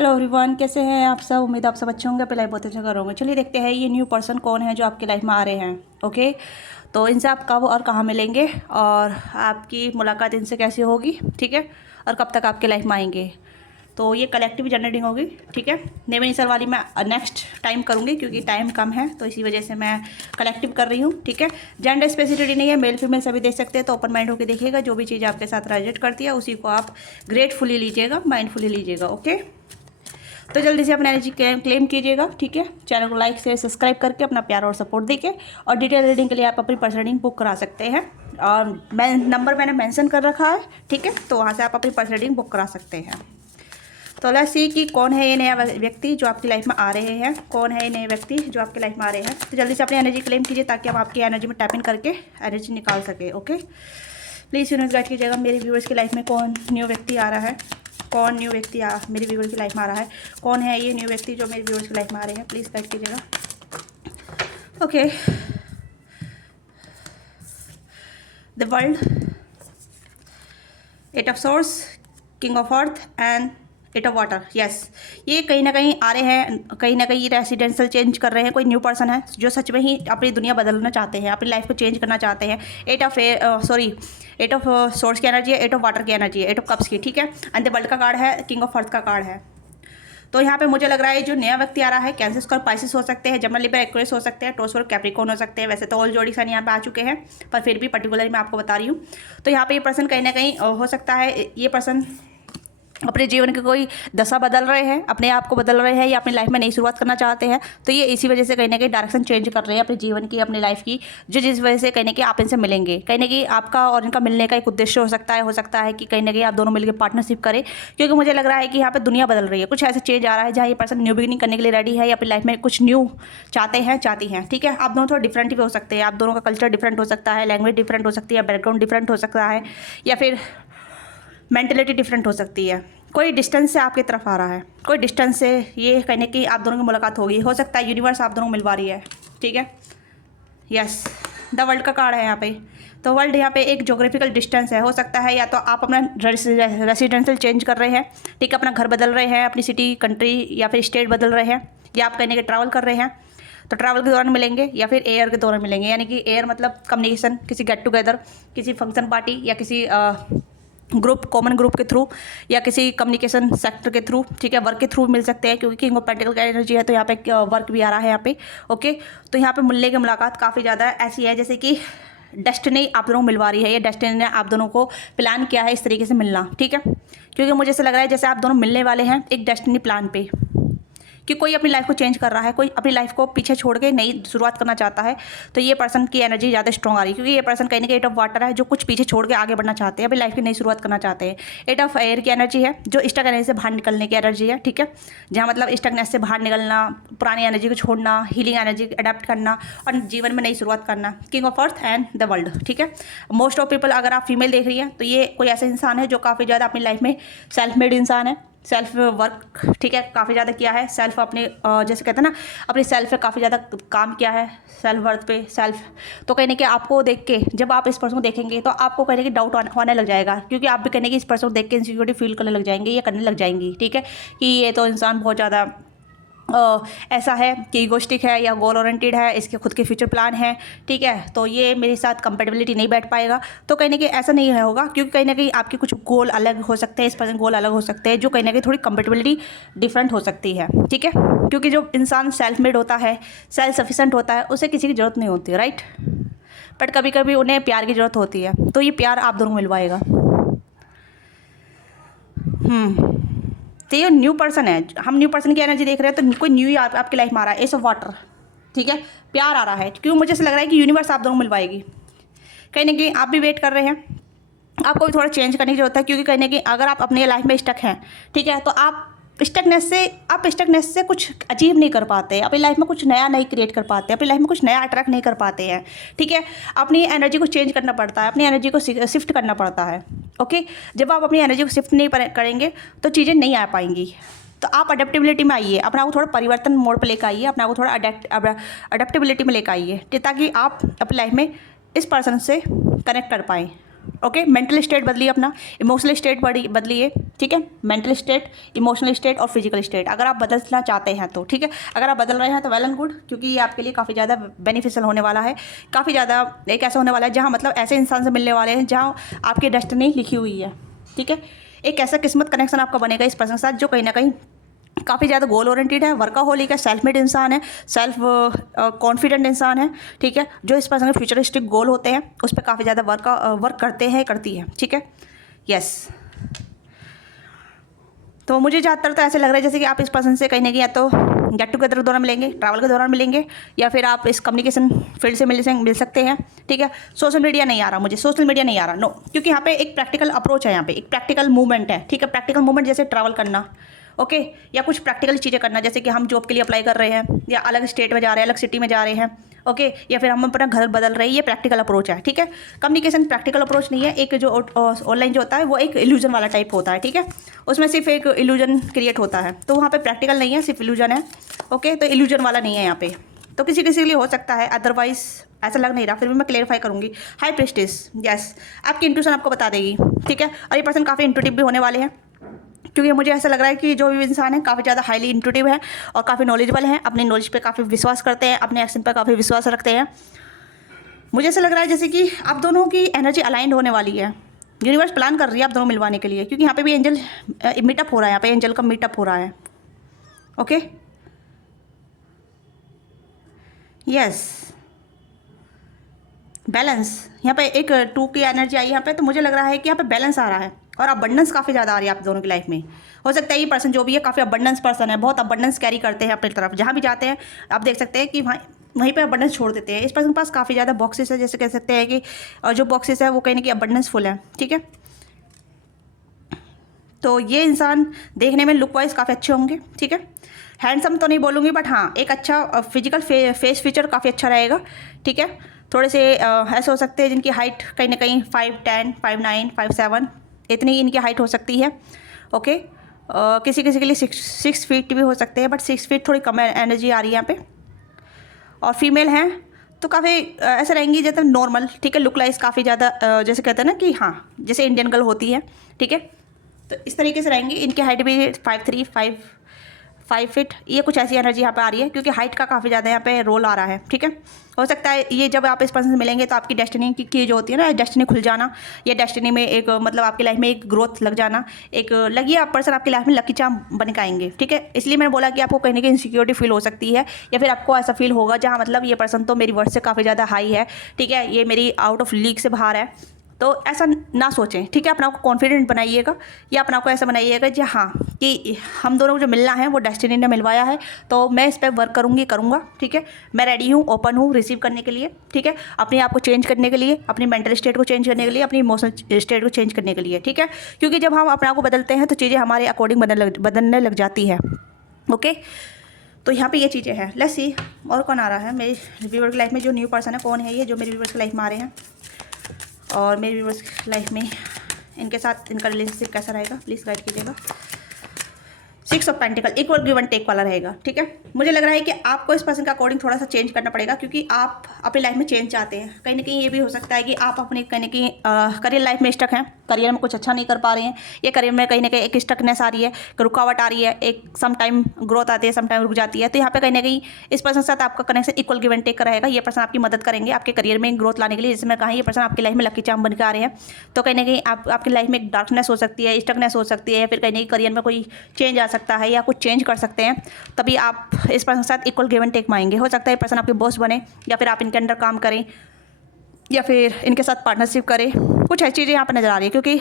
Hello everyone, कैसे हैं आप सब। उम्मीद आप सब अच्छे होंगे, अपनी लाइफ बहुत अच्छा करोगे। चलिए देखते हैं ये न्यू पर्सन कौन है जो आपकी लाइफ में आ रहे हैं। ओके, तो इनसे आप कब और कहाँ मिलेंगे और आपकी मुलाकात इनसे कैसे होगी, ठीक है, और कब तक आपकी लाइफ में आएंगे। तो ये कलेक्टिव जनरेटिंग होगी, ठीक है। नेम इनिशियल वाली मैं नेक्स्ट टाइम करूँगी क्योंकि टाइम कम है, तो इसी वजह से मैं कलेक्टिव कर रही हूँ, ठीक है। जेंडर स्पेसिफिसिटी नहीं है, मेल फीमेल सभी देख सकते हैं। तो ओपन माइंड होकर देखिएगा, जो भी चीज़ आपके साथ रेजोनेट करती है उसी को आप ग्रेटफुली लीजिएगा, माइंडफुली लीजिएगा। ओके, तो जल्दी से अपना एनर्जी क्लेम कीजिएगा, ठीक है। चैनल को लाइक शेयर सब्सक्राइब करके अपना प्यार और सपोर्ट देके, और डिटेल रीडिंग के लिए आप अपनी पर्सनल रीडिंग बुक करा सकते हैं। और नंबर मैंने मेंशन कर रखा है, ठीक है, तो वहाँ से आप अपनी पर्सनल रीडिंग बुक करा सकते हैं। तो लेट्स सी कि कौन है ये नया व्यक्ति जो आपकी लाइफ में आ रहे हैं, कौन है ये नए व्यक्ति जो आपकी लाइफ में आ रहे हैं। तो जल्दी से अपनी एनर्जी क्लेम कीजिए ताकि हम आपकी एनर्जी में टैप इन करके एनर्जी निकाल सके। ओके, प्लीज़ यूनिवर्स गाइड कीजिएगा मेरे व्यूअर्स की लाइफ में कौन न्यू व्यक्ति आ रहा है, कौन न्यू व्यक्ति मेरे व्यूअर की लाइफ में आ रहा है, कौन है ये न्यू व्यक्ति जो मेरे व्यूअर्स की लाइफ में आ रहे हैं। प्लीज़ गाइड कीजिएगा। Okay, the world, eight of source, king of earth and eight of water. Yes, ये कहीं ना कहीं आ रहे हैं, कहीं ना कहीं रेसिडेंशियल चेंज कर रहे हैं। कोई न्यू पर्सन है जो सच में ही अपनी दुनिया बदलना चाहते हैं, अपनी लाइफ को चेंज करना चाहते हैं। एट ऑफ सोर्स की एनर्जी है, एट ऑफ वाटर की एनर्जी है, एट ऑफ कप्स की, ठीक है। एंड द वर्ल्ड का कार्ड है, किंग ऑफ अर्थ का कार्ड है। तो यहाँ पे मुझे लग रहा है जो नया व्यक्ति आ रहा है, कैंसर स्कॉर्पियो पाइसिस हो सकते हैं, जमल लिबर एक्वेरियस हो सकते हैं, टॉरस कैप्रिकॉर्न हो सकते हैं। वैसे तो ऑल जोड़ी सन यहाँ पे आ चुके हैं, पर फिर भी पर्टिकुलरली मैं आपको बता रही हूँ। तो यहाँ पे ये पर्सन कहीं ना कहीं हो सकता है, ये पर्सन अपने जीवन के कोई दशा बदल रहे हैं, अपने आप को बदल रहे हैं, या अपनी लाइफ में नई शुरुआत करना चाहते हैं। तो ये इसी वजह से कहीं ना कहीं डायरेक्शन चेंज कर रहे हैं अपने जीवन की, अपनी लाइफ की, जिस वजह से कहीं ना कहीं आप इनसे मिलेंगे। कहीं ना कहीं आपका और इनका मिलने का एक उद्देश्य हो सकता है कि कहीं ना कहीं आप दोनों मिलकर पार्टनरशिप करें। क्योंकि मुझे लग रहा है कि यहाँ पर दुनिया बदल रही है, कुछ ऐसे चेंज आ रहा है जहाँ ये पर्सन न्यू बिगिनिंग करने के लिए रेडी है, या अपनी लाइफ में कुछ न्यू चाहती हैं, ठीक है। आप दोनों थोड़ा डिफरेंट भी हो सकते हैं, आप दोनों का कल्चर डिफरेंट हो सकता है, लैंग्वेज डिफरेंट हो सकती है, बैकग्राउंड डिफरेंट हो सकता है, या फिर मेंटलिटी डिफरेंट हो सकती है। कोई डिस्टेंस से आपकी तरफ आ रहा है, कोई डिस्टेंस से ये कहने की आप दोनों की मुलाकात होगी। हो सकता है यूनिवर्स आप दोनों को मिलवा रही है, ठीक है। यस, द वर्ल्ड का कार्ड है यहाँ पे। तो वर्ल्ड यहाँ पे एक जोग्राफिकल डिस्टेंस है। हो सकता है या तो आप अपना रेसिडेंशियल चेंज कर रहे हैं, ठीक है, अपना घर बदल रहे हैं, अपनी सिटी, कंट्री या फिर स्टेट बदल रहे हैं, या आप कहने के ट्रैवल कर रहे हैं। तो ट्रैवल के दौरान मिलेंगे या फिर एयर के दौरान मिलेंगे, यानी कि एयर मतलब कम्युनिकेशन, किसी गेट टुगेदर, किसी फंक्शन पार्टी, या किसी ग्रुप, कॉमन ग्रुप के थ्रू, या किसी कम्युनिकेशन सेक्टर के थ्रू, ठीक है, वर्क के थ्रू मिल सकते हैं। क्योंकि किंग ऑफ पेंटिकल का एनर्जी है, तो यहाँ पे वर्क भी आ रहा है यहाँ पे। ओके, तो यहाँ पे मिलने की मुलाकात काफ़ी ज़्यादा ऐसी है जैसे कि डेस्टिनी आप दोनों को मिलवा रही है, या डेस्टिनी ने आप दोनों को प्लान किया है इस तरीके से मिलना, ठीक है। क्योंकि मुझे ऐसा लग रहा है जैसे आप दोनों मिलने वाले हैं एक डेस्टिनी प्लान पे, कि कोई अपनी लाइफ को चेंज कर रहा है, कोई अपनी लाइफ को पीछे छोड़ के नई शुरुआत करना चाहता है। तो ये पर्सन की एनर्जी ज़्यादा स्ट्रॉन्ग आ रही है, क्योंकि ये पर्सन कहीं ना कहीं एट ऑफ वाटर है, जो कुछ पीछे छोड़ के आगे बढ़ना चाहते हैं, अपनी लाइफ की नई शुरुआत करना चाहते हैं। एट ऑफ एयर की एनर्जी है, जो स्टक एनर्जी से बाहर निकलने की एनर्जी है, ठीक है, जहाँ मतलब स्टकनेस से बाहर निकलना, पुरानी एनर्जी को छोड़ना, हीलिंग एनर्जी अडेप्ट करना और जीवन में नई शुरुआत करना। King of earth and the world, ठीक है। मोस्ट ऑफ पीपल, अगर आप फीमेल देख रही हैं तो ये कोई ऐसा इंसान है जो काफ़ी ज़्यादा अपनी लाइफ में सेल्फ मेड इंसान है, सेल्फ वर्क, ठीक है, काफ़ी ज़्यादा किया है। सेल्फ अपने जैसे कहते हैं ना, अपनी सेल्फ पे काफ़ी ज़्यादा काम किया है, सेल्फ वर्थ पे सेल्फ। तो कहने के आपको देख के जब आप इस पर्सन को देखेंगे तो आपको कहने की डाउट होने लग जाएगा, क्योंकि आप भी कहने की इस पर्सन को देख के इनसिक्योरिटी फील करने लग जाएंगे, या करने लग जाएंगी, ठीक है, कि ये तो इंसान बहुत ज़्यादा ऐसा है कि इगोस्टिक है या गोल ओरिएंटेड है, इसके खुद के फ्यूचर प्लान है, ठीक है। तो ये मेरे साथ कंपेटेबिलिटी नहीं बैठ पाएगा। तो कहीं ना कहीं ऐसा नहीं है होगा, क्योंकि कहीं ना कहीं आपके कुछ गोल अलग हो सकते हैं, इस पर्सन गोल अलग हो सकते हैं, जो कहीं ना कहीं थोड़ी कंपेटेबिलिटी डिफरेंट हो सकती है, ठीक है। क्योंकि जो इंसान सेल्फ मेड होता है, सेल्फ सफिशेंट होता है, उसे किसी की ज़रूरत नहीं होती, राइट। बट कभी कभी उन्हें प्यार की ज़रूरत होती है, तो ये प्यार आप दोनों मिलवाएगा। तो ये न्यू पर्सन है, हम न्यू पर्सन की एनर्जी देख रहे हैं, तो कोई न्यू ही आपकी लाइफ में आ रहा है। एस ऑफ वाटर, ठीक है, प्यार आ रहा है। क्यों मुझे ऐसा लग रहा है कि यूनिवर्स आप दोनों मिलवाएगी। कहीं ना कहीं आप भी वेट कर रहे हैं, आपको भी थोड़ा चेंज करने की जरूरत है। क्योंकि कहीं ना कहीं अगर आप अपने लाइफ में स्टक हैं, ठीक है, तो आप स्टकनेस से कुछ अचीव नहीं कर पाते, अपनी लाइफ में कुछ नया नहीं क्रिएट कर पाते, अपनी लाइफ में कुछ नया अट्रैक्ट नहीं कर पाते हैं, ठीक है। अपनी एनर्जी को चेंज करना पड़ता है, अपनी एनर्जी को शिफ्ट करना पड़ता है। ओके, जब आप अपनी एनर्जी को शिफ्ट नहीं करेंगे तो चीज़ें नहीं आ पाएंगी। तो आप अडेप्टेबिलिटी में आइए, अपने आप को थोड़ा परिवर्तन मोड पर लेकर आइए, अपने आप को थोड़ा अडेप्टेबिलिटी में लेकर आइए, ताकि आप अपनी लाइफ में इस पर्सन से कनेक्ट कर पाएँ। ओके, मेंटल स्टेट बदलिए अपना, इमोशनल स्टेट बदलिए, ठीक है, मेंटल स्टेट, इमोशनल स्टेट और फिजिकल स्टेट अगर आप बदलना चाहते हैं तो, ठीक है। अगर आप बदल रहे हैं तो वेल एंड गुड, क्योंकि ये आपके लिए काफ़ी ज़्यादा बेनिफिशियल होने वाला है, काफ़ी ज़्यादा एक ऐसा होने वाला है जहाँ मतलब ऐसे इंसान से मिलने वाले हैं जहाँ आपकी डेस्टिनी लिखी हुई है, ठीक है। एक ऐसा किस्मत कनेक्शन आपका बनेगा इस पर्सन के साथ जो कहीं ना कहीं काफ़ी ज़्यादा गोल ओरिएंटेड है, वर्काहोलिक है, सेल्फ मेड इंसान है, सेल्फ कॉन्फिडेंट इंसान है, ठीक है। जो इस पर्सन के फ्यूचरिस्टिक गोल होते हैं उस पर काफ़ी ज़्यादा वर्क करते हैं, करती है, ठीक है। यस, तो मुझे ज़्यादातर तो ऐसे लग रहा है जैसे कि आप इस पर्सन से कहीं ना कहीं या तो गेट टुगेदर के दौरान मिलेंगे, ट्रैवल के दौरान मिलेंगे, या फिर आप इस कम्युनिकेशन फील्ड से मिल सकते हैं, ठीक है। सोशल मीडिया नहीं आ रहा, मुझे सोशल मीडिया नहीं आ रहा, नो, क्योंकि यहाँ पे एक प्रैक्टिकल अप्रोच है, यहाँ पे एक प्रैक्टिकल मूवमेंट है, ठीक है। प्रैक्टिकल मूवमेंट जैसे ट्रैवल करना, ओके, या कुछ प्रैक्टिकल चीज़ें करना, जैसे कि हम जॉब के लिए अप्लाई कर रहे हैं या अलग स्टेट में जा रहे हैं, अलग सिटी में जा रहे हैं, ओके, या फिर हम अपना घर बदल रहे हैं, ये प्रैक्टिकल अप्रोच है, ठीक है। कम्युनिकेशन प्रैक्टिकल अप्रोच नहीं है, एक जो ऑनलाइन जो होता है वो एक इल्यूजन वाला टाइप होता है, ठीक है। उसमें सिर्फ एक इल्यूजन क्रिएट होता है, तो वहाँ पे प्रैक्टिकल नहीं है, सिर्फ इल्यूजन है, ओके। तो इल्यूजन वाला नहीं है यहाँ पे, तो किसी किसी के लिए हो सकता है, अदरवाइज ऐसा लग नहीं रहा, फिर भी मैं क्लेरिफाई करूँगी। हाई प्रीस्टिस, यस, आपकी इंट्यूशन आपको बता देगी, ठीक है। और ये पर्सन काफ़ी इंट्यूटिव भी होने वाले हैं, क्योंकि मुझे ऐसा लग रहा है कि जो भी इंसान है काफ़ी ज़्यादा हाईली इंट्यूटिव है और काफ़ी नॉलेजेबल है, अपनी नॉलेज पे काफ़ी विश्वास करते हैं, अपने एक्शन पे काफ़ी विश्वास रखते हैं। मुझे ऐसा लग रहा है जैसे कि आप दोनों की एनर्जी अलाइंड होने वाली है, यूनिवर्स प्लान कर रही है आप दोनों मिलवाने के लिए, क्योंकि यहाँ पे भी एंजल मीटअप हो रहा है, यहाँ पे एंजल का मीटअप हो रहा है, ओके। यस, बैलेंस, यहाँ पे एक 2 की एनर्जी आई यहाँ पे, तो मुझे लग रहा है कि यहाँ पे बैलेंस आ रहा है और अबंडेंस काफ़ी ज़्यादा आ रही है आप दोनों की लाइफ में। हो सकता है ये पर्सन जो भी है काफ़ी अबंडेंस पर्सन है, बहुत अबंडेंस कैरी करते हैं अपनी तरफ, जहाँ भी जाते हैं आप देख सकते हैं कि वहीं पे अबंडेंस छोड़ देते हैं। इस पर्सन के पास काफ़ी ज़्यादा बॉक्सेस है, जैसे कह सकते हैं कि जो बॉक्सेस है वो कहीं ना कहीं अबंडेंस फुल है, ठीक है। तो ये इंसान देखने में लुक वाइज काफ़ी अच्छे होंगे, ठीक है। हैंडसम तो नहीं बोलूँगी, बट हाँ एक अच्छा फिजिकल फेस फीचर काफ़ी अच्छा रहेगा, ठीक है। थोड़े से ऐसे हो सकते हैं जिनकी हाइट कहीं ना कहीं 5'10", 5'9", 5'7" इतनी इनकी हाइट हो सकती है, ओके। किसी किसी के लिए 6 फीट भी हो सकते हैं, बट 6 फीट थोड़ी कम एनर्जी आ रही है यहाँ पे। और फीमेल हैं तो काफ़ी ऐसे रहेंगी जैसे नॉर्मल, ठीक है। लुक लाइज काफ़ी ज़्यादा जैसे कहते हैं ना कि हाँ जैसे इंडियन गर्ल होती है, ठीक है। तो इस तरीके से रहेंगी, इनकी हाइट भी 5'3", 5 फीट, ये कुछ ऐसी एनर्जी यहाँ पे आ रही है, क्योंकि हाइट का काफ़ी ज़्यादा यहाँ पे रोल आ रहा है, ठीक है। हो सकता है ये जब आप इस पर्सन से मिलेंगे तो आपकी डेस्टिनी की जो होती है ना, डेस्टिनी खुल जाना, या डेस्टिनी में एक मतलब आपकी लाइफ में एक ग्रोथ लग जाना, एक लगी आप पर्सन आपकी लाइफ में लकी चार्म बन के आएंगे, ठीक है। इसलिए मैंने बोला कि आपको कहीं ना कहीं इनसिक्योरिटी फील हो सकती है, या फिर आपको ऐसा फील होगा जहाँ मतलब ये पर्सन तो मेरी वर्थ से काफ़ी ज़्यादा हाई है, ठीक है, ये मेरी आउट ऑफ लीग से बाहर है। तो ऐसा ना सोचें, ठीक है। अपना आपको कॉन्फिडेंट बनाइएगा, या अपना आपको ऐसा बनाइएगा कि हाँ कि हम दोनों को जो मिलना है वो डेस्टिनी ने मिलवाया है, तो मैं इस पर वर्क करूँगा, ठीक है। मैं रेडी हूँ, ओपन हूँ रिसीव करने के लिए, ठीक है। अपने आप को चेंज करने के लिए, अपनी मेंटल स्टेट को चेंज करने के लिए, अपनी इमोशनल स्टेट को चेंज करने के लिए, ठीक है। क्योंकि जब हम अपने आप को बदलते हैं तो चीज़ें हमारे अकॉर्डिंग बदलने लग जाती है, ओके। तो यहाँ पे ये चीज़ें हैं। लेट्स सी और कौन आ रहा है मेरी व्यूअर की लाइफ में, जो न्यू पर्सन है कौन है ये जो मेरी व्यूअर्स की लाइफ में आ रहे हैं, और मेरी व्यूअर्स लाइफ में इनके साथ इनका रिलेशनशिप कैसा रहेगा, प्लीज़ गाइड कीजिएगा। 6 of pentacle, equal give and take वाला रहेगा, ठीक है। मुझे लग रहा है कि आपको इस पर्सन का अकॉर्डिंग थोड़ा सा चेंज करना पड़ेगा, क्योंकि आप अपनी लाइफ में चेंज चाहते हैं। कहीं ना कहीं ये भी हो सकता है कि आप अपने कहीं ना कहीं करियर लाइफ में स्टक हैं, करियर में कुछ अच्छा नहीं कर पा रहे हैं, ये करियर में कहीं ना कहीं एक स्टकनेस आ रही है, रुकावट आ रही है, एक सम टाइम ग्रोथ आती है, सम टाइम रुक जाती है। तो यहाँ पे कहीं ना कहीं इस पर्सन के साथ आपका connection equal give and take का रहेगा। ये पर्सन आपकी मदद करेंगे आपके करियर में ग्रोथ लाने के लिए, जैसे मैं कहा ये पर्सन आपकी लाइफ में लकी चार्म बन के आ रहे हैं। तो कहीं ना कहीं आपकी लाइफ में एक डार्कनेस हो सकती है, स्टकनेस हो सकती है, या फिर कहीं ना कहीं करियर में कोई चेंज आ सकता है, या कुछ चेंज कर सकते हैं, तभी आप इस पर्सन के साथ इक्वल गिव एंड टेक मांगेंगे। हो सकता है ये पर्सन आपके बॉस बने, या फिर आप इनके अंडर काम करें, या फिर इनके साथ पार्टनरशिप करें। कुछ ऐसी चीज़ें यहाँ पर नज़र आ रही है, क्योंकि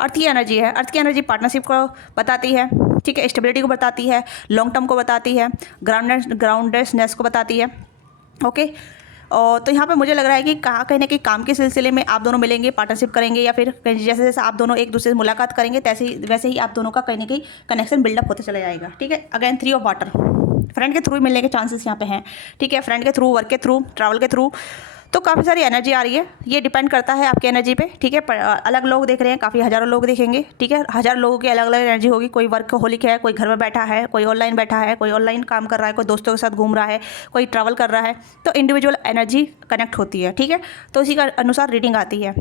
अर्थ की एनर्जी है, अर्थ की एनर्जी पार्टनरशिप को बताती है, ठीक है, स्टेबिलिटी को बताती है, लॉन्ग टर्म को बताती है, ग्राउंडेडनेस को बताती है, ओके। और तो यहाँ पे मुझे लग रहा है कि कहीं ना कहीं काम के सिलसिले में आप दोनों मिलेंगे, पार्टनरशिप करेंगे, या फिर जैसे जैसे आप दोनों एक दूसरे से मुलाकात करेंगे वैसे ही आप दोनों का कहीं ना कहीं कनेक्शन बिल्डअप होते चला जाएगा, ठीक है। अगेन 3 ऑफ वाटर, फ्रेंड के थ्रू मिलने के चांसेस यहाँ पे हैं, ठीक है। फ्रेंड के थ्रू, वर्क के थ्रू, ट्रैवल के थ्रू, तो काफ़ी सारी एनर्जी आ रही है। ये डिपेंड करता है आपकी एनर्जी पे, ठीक है। अलग लोग देख रहे हैं, काफ़ी हज़ारों लोग देखेंगे, ठीक है। हज़ार लोगों की अलग अलग एनर्जी होगी। कोई वर्क होलिक है, कोई घर में बैठा है, कोई ऑनलाइन बैठा है, कोई ऑनलाइन काम कर रहा है, कोई दोस्तों के साथ घूम रहा है, कोई ट्रैवल कर रहा है। तो इंडिविजुअल एनर्जी कनेक्ट होती है, ठीक है। तो उसी का अनुसार रीडिंग आती है।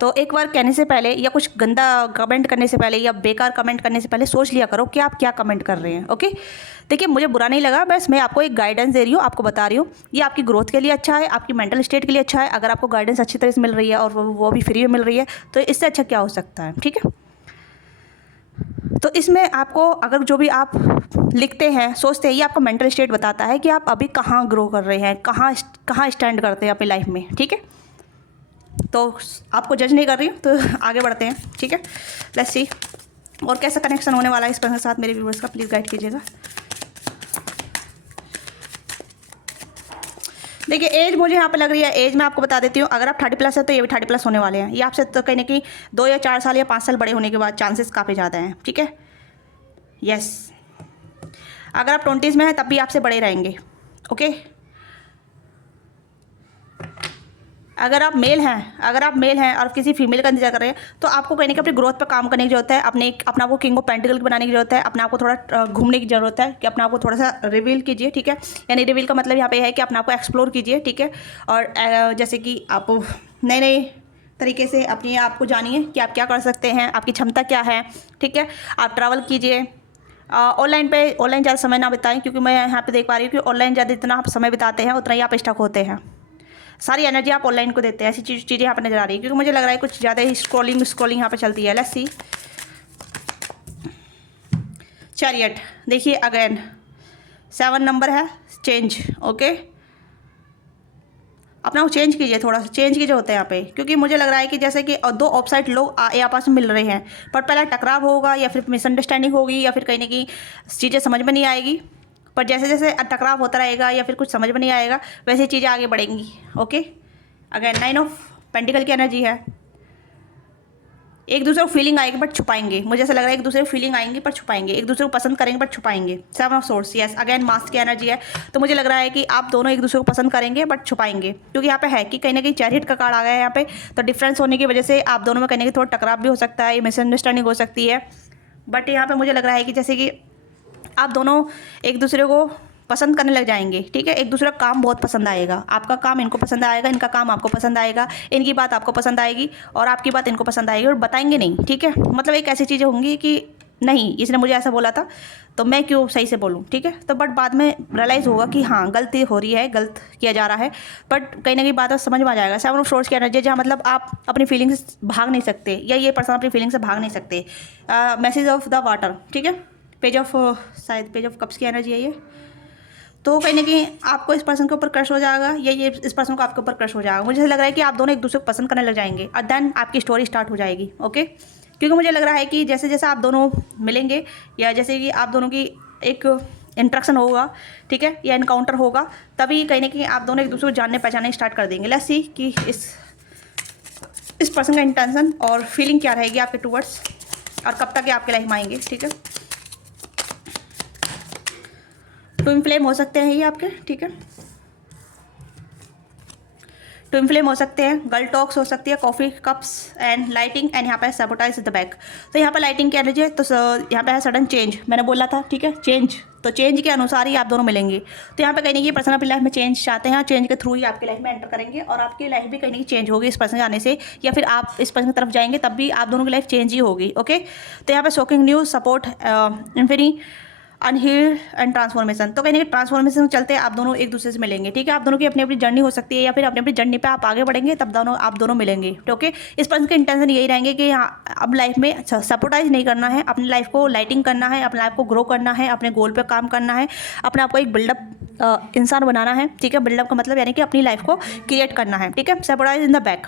तो एक बार कहने से पहले या कुछ गंदा कमेंट करने से पहले या बेकार कमेंट करने से पहले सोच लिया करो कि आप क्या कमेंट कर रहे हैं। ओके, देखिए मुझे बुरा नहीं लगा, बस मैं आपको एक गाइडेंस दे रही हूँ, आपको बता रही हूँ ये आपकी ग्रोथ के लिए अच्छा है, आपकी मेंटल स्टेट के लिए अच्छा है। अगर आपको गाइडेंस अच्छी तरह से मिल रही है और वो भी फ्री में मिल रही है तो इससे अच्छा क्या हो सकता है। ठीक है, तो इसमें आपको अगर जो भी आप लिखते हैं सोचते हैं ये आपका मेंटल स्टेट बताता है कि आप अभी कहाँ ग्रो कर रहे हैं, कहाँ स्टैंड करते हैं अपनी लाइफ में। ठीक है, तो आपको जज नहीं कर रही हूँ, तो आगे बढ़ते हैं। ठीक है, लेट्स सी और कैसा कनेक्शन होने वाला है इस पर्सन के साथ मेरे व्यूअर्स का, प्लीज़ गाइड कीजिएगा। देखिए एज मुझे यहाँ पे लग रही है, एज मैं आपको बता देती हूँ, अगर आप 30+ है तो ये भी 30+ होने वाले हैं। ये आपसे तो कहीं ना कहीं 2 या 4 साल या 5 साल बड़े होने के बाद चांसेस काफ़ी ज़्यादा हैं। ठीक है, यस, अगर आप 20s में हैं तब भी आपसे बड़े रहेंगे। ओके, अगर आप मेल हैं और किसी फीमेल का इंतजार कर रहे हैं तो आपको कहीं ना कहीं अपनी ग्रोथ पर काम करने की जरूरत है, अपना आपको किंग ऑफ पेंटिकल बनाने की जरूरत है, अपने आप को थोड़ा घूमने की जरूरत है कि अपने आप को थोड़ा सा रिवील कीजिए। ठीक है, यानी रिवील का मतलब यहाँ पे है कि अपने आप को एक्सप्लोर कीजिए। ठीक है, और जैसे कि आप नए नए तरीके से अपने आप को जानिए कि आप क्या कर सकते हैं, आपकी क्षमता क्या है। ठीक है, आप ट्रैवल कीजिए, ऑनलाइन ज़्यादा समय ना बिताएं, क्योंकि मैं यहाँ पे देख पा रही हूँ कि ऑनलाइन ज़्यादा जितना आप समय बिताते हैं उतना ही आप स्टक होते हैं, सारी एनर्जी आप ऑनलाइन को देते हैं। ऐसी चीज़ें यहाँ पर नजर आ रही है, क्योंकि मुझे लग रहा है कुछ ज़्यादा ही स्क्रॉलिंग यहाँ पे चलती है। लेट्स सी, चैरियट, देखिए अगेन 7 नंबर है, चेंज। ओके, अपना वो चेंज कीजिए, थोड़ा सा चेंज कीजिए होता है यहाँ पे, क्योंकि मुझे लग रहा है कि जैसे कि 2 ऑपोजिट लोग आपस में मिल रहे हैं, पर पहले टकराव होगा या फिर मिसअंडरस्टैंडिंग होगी या फिर कहीं ना कहीं चीज़ें समझ में नहीं आएगी। पर जैसे जैसे टकराव होता रहेगा या फिर कुछ समझ में नहीं आएगा वैसे चीज़ें आगे बढ़ेंगी। ओके, अगेन 9 ऑफ पेंटिकल की एनर्जी है, एक दूसरे को फीलिंग आएगी बट छुपाएंगे। मुझे ऐसा लग रहा है एक दूसरे को फीलिंग आएंगी पर छुपाएंगे, एक दूसरे को पसंद करेंगे बट छुपाएंगे। 7 of source, yes, again mask की एनर्जी है, तो मुझे लग रहा है कि आप दोनों एक दूसरे को पसंद करेंगे बट छुपाएंगे, क्योंकि यहाँ पे है कि कहीं ना कहीं चैरियट का कार्ड आ गया है यहाँ पे। तो डिफरेंस होने की वजह से आप दोनों में कहीं ना कहीं थोड़ा टकराव भी हो सकता है, मिसअंडरस्टैंडिंग हो सकती है। बट यहाँ पर मुझे लग रहा है कि जैसे कि आप दोनों एक दूसरे को पसंद करने लग जाएंगे। ठीक है, एक दूसरे का काम बहुत पसंद आएगा, आपका काम इनको पसंद आएगा, इनका काम आपको पसंद आएगा, इनकी बात आपको पसंद आएगी और आपकी बात इनको पसंद आएगी, और बताएंगे नहीं। ठीक है, मतलब एक ऐसी चीज़ें होंगी कि नहीं इसने मुझे ऐसा बोला था तो मैं क्यों सही से बोलूँ। ठीक है, तो बट बाद में रियलाइज़ होगा कि हाँ गलती हो रही है, गलत किया जा रहा है, बट कहीं ना कहीं बात समझ में आ जाएगा। 7 ऑफ सोर्स की एनर्जी, जहाँ मतलब आप अपनी फीलिंग से भाग नहीं सकते या ये पर्सन अपनी फीलिंग से भाग नहीं सकते। मैसेज ऑफ द वाटर, ठीक है, पेज ऑफ शायद पेज ऑफ कप्स की एनर्जी है ये। तो कहीं ना कहीं आपको इस पर्सन के ऊपर क्रश हो जाएगा या ये इस पर्सन को आपके ऊपर क्रश हो जाएगा। मुझे लग रहा है कि आप दोनों एक दूसरे को पसंद करने लग जाएंगे और देन आपकी स्टोरी स्टार्ट हो जाएगी। ओके, क्योंकि मुझे लग रहा है कि जैसे जैसे आप दोनों मिलेंगे या जैसे कि आप दोनों की एक इंट्रैक्शन होगा, ठीक है, या इनकाउंटर होगा, तभी कहीं ना कहीं आप दोनों एक दूसरे को जानने पहचानने स्टार्ट कर देंगे। लेट्स सी कि इस पर्सन का इंटेंशन और फीलिंग क्या रहेगी आपके टूवर्ड्स और कब तक ये आपके लाइफ में आएंगे। ठीक है, ट्विन फ्लेम हो सकते हैं ये आपके। ठीक है, ट्विन फ्लेम हो सकते हैं, गर्ल टॉक्स हो सकती है, coffee cups and lighting, and यहाँ पे सैबोटाइज द बैक। तो यहाँ पे लाइटिंग की एनर्जी है, तो यहाँ पे है सडन चेंज, मैंने बोला था। ठीक है, चेंज, तो चेंज के अनुसार ही आप दोनों मिलेंगे। तो यहाँ पे कहीं ना कहीं पर्सन अपनी लाइफ में चेंज चाहते हैं, चेंज के थ्रू ही आपकी लाइफ में एंटर करेंगे और आपकी लाइफ भी कहीं ना कहीं चेंज होगी इस पर्सन जाने से, या फिर आप इस पर्सन की तरफ जाएंगे तब भी आप दोनों की लाइफ चेंज ही होगी। ओके, तो यहाँ पे shocking news, support, इन्फिनी, unhealed and transformation. तो कहीं ना कहीं ट्रांसफॉर्मेशन चलते आप दोनों एक दूसरे से मिलेंगे। ठीक है, आप दोनों की अपनी अपनी जर्नी हो सकती है या फिर अपनी अपनी जर्नी पे आप आगे बढ़ेंगे तब दोनों आप दोनों मिलेंगे। तो ओके, इस पर्सन के इंटेंशन यही रहेंगे कि हाँ अब लाइफ में सपोर्टाइज नहीं करना है, अपनी लाइफ को लाइटिंग करना है, अपने लाइफ को ग्रो करना है, अपने गोल पे काम करना है, अपने आप को एक बिल्डअप इंसान बनाना है। ठीक है, बिल्डअप का मतलब यानी कि अपनी लाइफ को क्रिएट करना है। ठीक है, सपोर्टाइज in the back,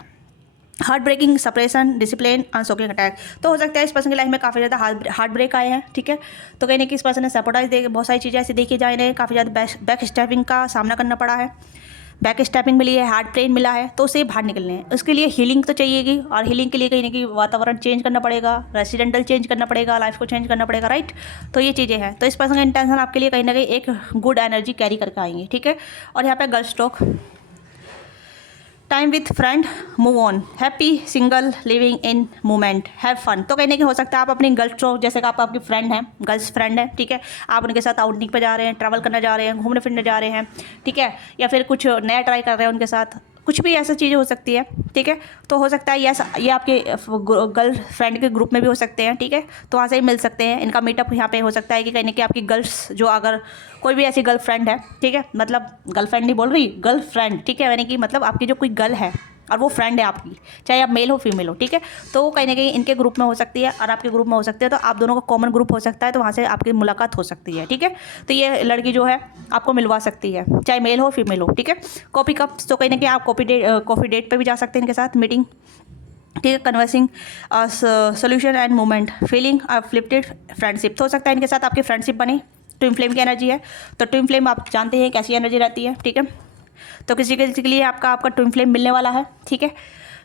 heart breaking, suppression, discipline, अनशॉकिंग अटैक। तो हो सकता है इस पर्सन की लाइफ में काफ़ी ज़्यादा हार्ट ब्रेक आए हैं। ठीक है, तो कहीं ना कहीं इस पर्सन ने सपोर्टाइज दे बहुत सारी चीज़ें ऐसी देखी जाए, इन्हें काफ़ी ज़्यादा बैक स्टैपिंग का सामना करना पड़ा है, बैक स्टैपिंग मिली है, हार्ट पेन मिला है, तो उससे बाहर निकलने हैं। उसके लिए हीलिंग तो चाहिएगी और हीलिंग के लिए कहीं ना कहीं वातावरण चेंज करना पड़ेगा, रेसिडेंटल चेंज करना पड़ेगा, लाइफ को चेंज करना पड़ेगा, राइट। तो ये चीज़ें हैं। तो इस पर्सन का इंटेंशन आपके लिए कहीं ना कहीं एक गुड एनर्जी कैरी करके आएंगे। ठीक है, और यहाँ पे girl stroke, time with friend, move on, happy single living in moment, have fun. तो कहने की हो सकता है आप अपनी गर्ल स्ट्रोक, जैसे कि आप आपकी फ्रेंड हैं, गर्ल्स फ्रेंड है, ठीक है, आप उनके साथ आउटिंग पे जा रहे हैं, ट्रैवल करने जा रहे हैं, घूमने फिरने जा रहे हैं, ठीक है, या फिर कुछ नया ट्राई कर रहे हैं उनके साथ, कुछ भी ऐसा चीज़ें हो सकती है, ठीक है। तो हो सकता है ये आपके गर्ल फ्रेंड के ग्रुप में भी हो सकते हैं, ठीक है। तो वहाँ से ही मिल सकते हैं, इनका मीटअप यहाँ पे हो सकता है कि कहीं ना कहीं आपकी गर्ल्स जो अगर कोई भी ऐसी गर्ल फ्रेंड है, ठीक है, मतलब गर्लफ्रेंड नहीं बोल रही, गर्ल फ्रेंड, ठीक है, यानी कि मतलब आपकी जो कोई गर्ल है और वो फ्रेंड है आपकी, चाहे आप मेल हो फीमेल हो, ठीक है, तो वो कहीं ना कहीं इनके ग्रुप में हो सकती है और आपके ग्रुप में हो सकती है। तो आप दोनों का कॉमन ग्रुप हो सकता है, तो वहाँ से आपकी मुलाकात हो सकती है, ठीक है। तो ये लड़की जो है आपको मिलवा सकती है, चाहे मेल हो फीमेल हो, ठीक है। कॉफ़ी कप्स, तो कहीं ना कहीं आप कॉफ़ी डेट पर भी जा सकते हैं इनके साथ, मीटिंग, ठीक है। Conversing solution and movement, feeling फ्लिप्टेड फ्रेंडशिप, तो हो सकता है इनके साथ आपकी फ्रेंडशिप बने। ट्विन फ्लेम की एनर्जी है, तो ट्विन फ्लेम आप जानते हैं कैसी एनर्जी रहती है, ठीक है। तो किसी के लिए आपका ट्विन फ्लेम मिलने वाला है, ठीक है।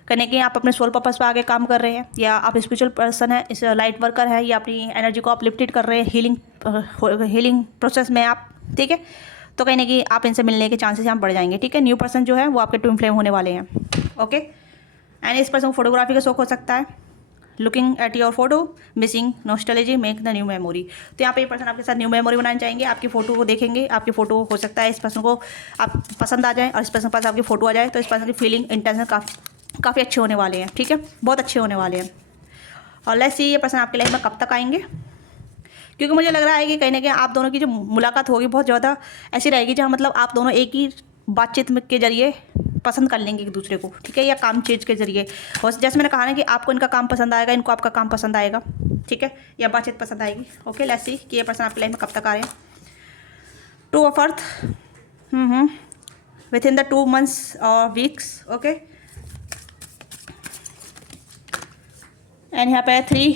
कहीं कि आप अपने सोल पर्पस पर आगे काम कर रहे हैं, या आप स्पिरिचुअल पर्सन है, इस लाइट वर्कर है, या अपनी एनर्जी को आप लिफ्टेड कर रहे हैं हीलिंग प्रोसेस में आप, ठीक है। तो कहीं ना कहीं आप इनसे मिलने के चांसेस यहाँ बढ़ जाएंगे, ठीक है। न्यू पर्सन जो है वो आपके ट्विन फ्लेम होने वाले हैं, ओके। एंड इस पर्सन को फोटोग्राफी का शौक हो सकता है, looking at your photo, missing nostalgia make the new memory, तो यहाँ पे ये पर्सन आपके साथ न्यू मेमोरी बनाना चाहेंगे। आपकी फोटो को देखेंगे, आपकी फोटो हो सकता है इस पर्सन को आप पसंद आ जाए और इस पर्सन के पास आपकी फोटो आ जाए, तो इस पर्सन की फीलिंग इंटेंशन काफ़ी अच्छे होने वाले हैं, ठीक है, बहुत अच्छे होने वाले हैं। और लेट्स सी ये पर्सन आपकी लाइफ में कब तक आएंगे, क्योंकि मुझे लग रहा है कि कहीं ना कहीं आप दोनों की जो मुलाकात होगी बहुत ज़्यादा ऐसी रहेगी जहाँ मतलब आप दोनों एक ही बातचीत के जरिए पसंद कर लेंगे एक दूसरे को, ठीक है, या काम चीज के जरिए। और जैसे मैंने कहा ना कि आपको इनका काम पसंद आएगा, इनको आपका काम पसंद आएगा, ठीक है, या बातचीत पसंद आएगी, ओके। लेट्स सी कि ये पर्सन आपकी लाइफ में कब तक आ रहे हैं। 2 of earth, with in the 2 months और वीक्स, ओके। एंड यहाँ पे 3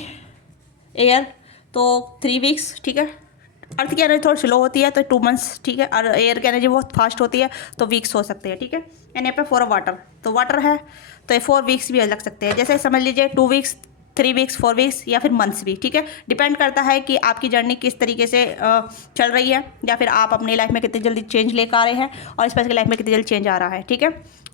एयर, तो 3 वीक्स, ठीक है। अर्थ की एनर्जी थोड़ी स्लो होती है तो 2 months, ठीक है, और एयर की एनर्जी बहुत फास्ट होती है तो वीक्स हो सकते हैं, ठीक है। एंड यहाँ पे 4 वाटर, तो वाटर है तो ये 4 वीक्स भी लग सकते हैं, जैसे समझ लीजिए 2 वीक्स, 3 वीक्स, 4 वीक्स या फिर मंथ्स भी, ठीक है। डिपेंड करता है कि आपकी जर्नी किस तरीके से चल रही है, या फिर आप अपनी लाइफ में कितनी जल्दी चेंज लेकर आ रहे हैं और इस पर्सन की लाइफ में कितनी जल्दी चेंज आ रहा है, ठीक है।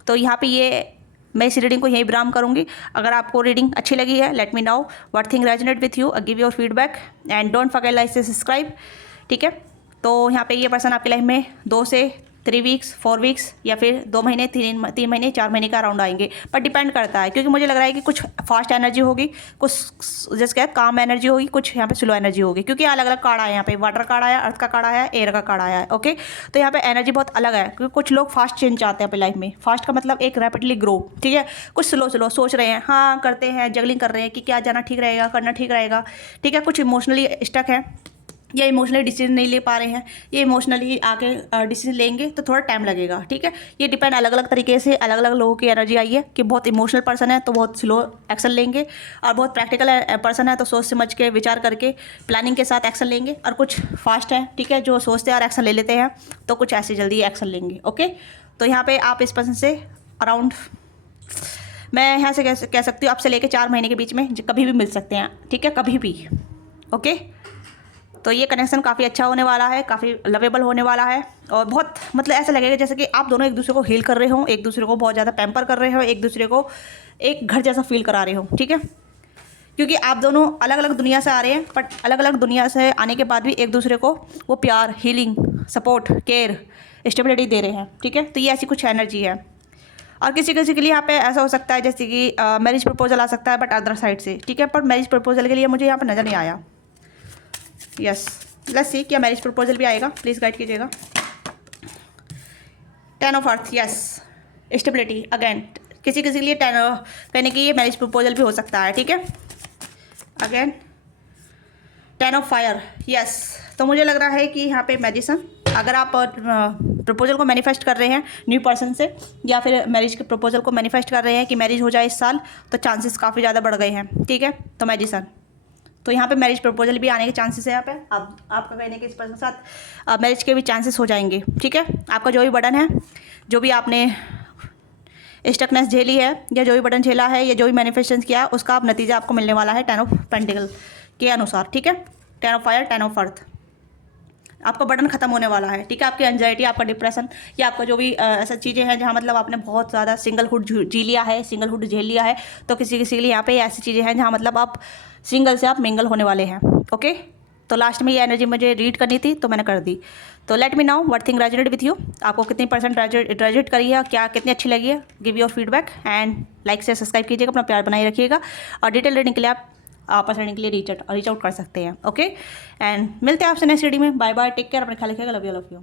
तो यहाँ पे ये मैं इस रीडिंग को यहीं विराम करूंगी। अगर आपको रीडिंग अच्छी लगी है, let me know what thing resonate with you, give your feedback and don't forget like से सब्सक्राइब, ठीक है। तो यहाँ पे ये पर्सन आपकी लाइफ में 2 से 3 वीक्स, 4 वीक्स या फिर 2 महीने, 3 महीने, 4 महीने का अराउंड आएंगे, पर डिपेंड करता है, क्योंकि मुझे लग रहा है कि कुछ फास्ट एनर्जी होगी, कुछ जैसे क्या काम एनर्जी होगी, कुछ यहाँ पे स्लो एनर्जी होगी, क्योंकि अलग अलग कार्ड आया है, यहाँ पे वाटर कार्ड आया, अर्थ का कार्ड आया, एयर का कार्ड आया है, ओके। तो यहाँ पे एनर्जी बहुत अलग है, क्योंकि कुछ लोग फास्ट चेंज चाहते हैं अपनी लाइफ में। फास्ट का मतलब एक रैपिडली ग्रो, ठीक है। कुछ स्लो स्लो सोच रहे हैं, हाँ करते हैं, जगलिंग कर रहे हैं कि क्या जाना ठीक रहेगा, करना ठीक रहेगा, ठीक है। कुछ इमोशनली स्टक है, या इमोशनली डिसीजन नहीं ले पा रहे हैं, ये इमोशनली आके डिसीजन लेंगे तो थोड़ा टाइम लगेगा, ठीक है। ये डिपेंड अलग अलग तरीके से, अलग अलग लोगों की एनर्जी आई है कि बहुत इमोशनल पर्सन है तो बहुत स्लो एक्शन लेंगे, और बहुत प्रैक्टिकल पर्सन है तो सोच समझ के विचार करके प्लानिंग के साथ एक्शन लेंगे, और कुछ फास्ट है, ठीक है, जो सोचते हैं और एक्शन ले लेते हैं, तो कुछ ऐसे जल्दी एक्शन लेंगे, ओके। तो यहाँ पर आप इस पर्सन से अराउंड, मैं यहाँ से कह सकती हूँ आपसे लेके 4 महीने के बीच में कभी भी मिल सकते हैं, ठीक है, कभी भी, ओके। तो ये कनेक्शन काफ़ी अच्छा होने वाला है, काफ़ी लवेबल होने वाला है, और बहुत मतलब ऐसा लगेगा जैसे कि आप दोनों एक दूसरे को हील कर रहे हो, एक दूसरे को बहुत ज़्यादा पैम्पर कर रहे हो, एक दूसरे को एक घर जैसा फील करा रहे हो, ठीक है। क्योंकि आप दोनों अलग अलग दुनिया से आ रहे हैं, बट अलग अलग दुनिया से आने के बाद भी एक दूसरे को वो प्यार, हीलिंग, सपोर्ट, केयर, स्टेबिलिटी दे रहे हैं, ठीक है। तो ये ऐसी कुछ एनर्जी है। और किसी किसी के लिए यहाँ पे ऐसा हो सकता है जैसे कि मैरिज प्रपोजल आ सकता है, बट अदर साइड से, ठीक है। पर मैरिज प्रपोजल के लिए मुझे यहाँ पर नज़र नहीं आया। यस, लेट्स सी क्या मैरिज प्रपोजल भी आएगा, प्लीज़ गाइड कीजिएगा। 10 of earth, yes, stability again, किसी किसी के लिए 10 कहने की ये मैरिज प्रपोजल भी हो सकता है, ठीक है। Again 10 of fire, yes. तो मुझे लग रहा है कि यहाँ पे मैजिशियन, अगर आप प्रपोजल को मैनिफेस्ट कर रहे हैं न्यू पर्सन से, या फिर मैरिज के प्रपोजल को मैनिफेस्ट कर रहे हैं कि मैरिज हो जाए इस साल, तो चांसेस काफ़ी ज़्यादा बढ़ गए हैं, ठीक है। तो मैजिशियन, तो यहाँ पे मैरिज प्रपोजल भी आने के चांसेस है। यहाँ पे अब आपका कहने के इस पर्सन के साथ मैरिज के भी चांसेस हो जाएंगे, ठीक है। आपका जो भी बर्डन है, जो भी आपने स्टकनेस झेली है, या जो भी बर्डन झेला है, या जो भी मैनिफेस्टेशन किया है, उसका अब नतीजा आपको मिलने वाला है 10 ऑफ पेंटिकल के अनुसार, ठीक है। 10 ऑफ फायर, 10 ऑफ अर्थ, आपका बर्डन खत्म होने वाला है, ठीक है। आपकी एंजाइटी, आपका डिप्रेशन, या आपका जो भी ऐसा चीज़ें हैं जहाँ मतलब आपने बहुत ज़्यादा सिंगलहुड जी लिया है, सिंगलहुड झेल लिया है, तो किसी किसी के लिए यहाँ पे ऐसी चीज़ें हैं जहाँ मतलब आप सिंगल से आप मिंगल होने वाले हैं, ओके। तो लास्ट में ये एनर्जी मुझे रीड करनी थी तो मैंने कर दी। तो let me now what thing resonate with you, आपको कितनी परसेंट रेजोनेट करी है, क्या कितनी अच्छी लगी है, give your feedback and like से सब्सक्राइब कीजिएगा, अपना प्यार बनाए रखिएगा। और डिटेल रीडिंग के लिए आप आपस रीडिंग के लिए रीच आउट कर सकते हैं। ओके, एंड मिलते हैं आपसे नेक्स्ट रीडिंग में। बाय बाय, टेक केयर, अपने ख्याल रखिएगा, लव यू।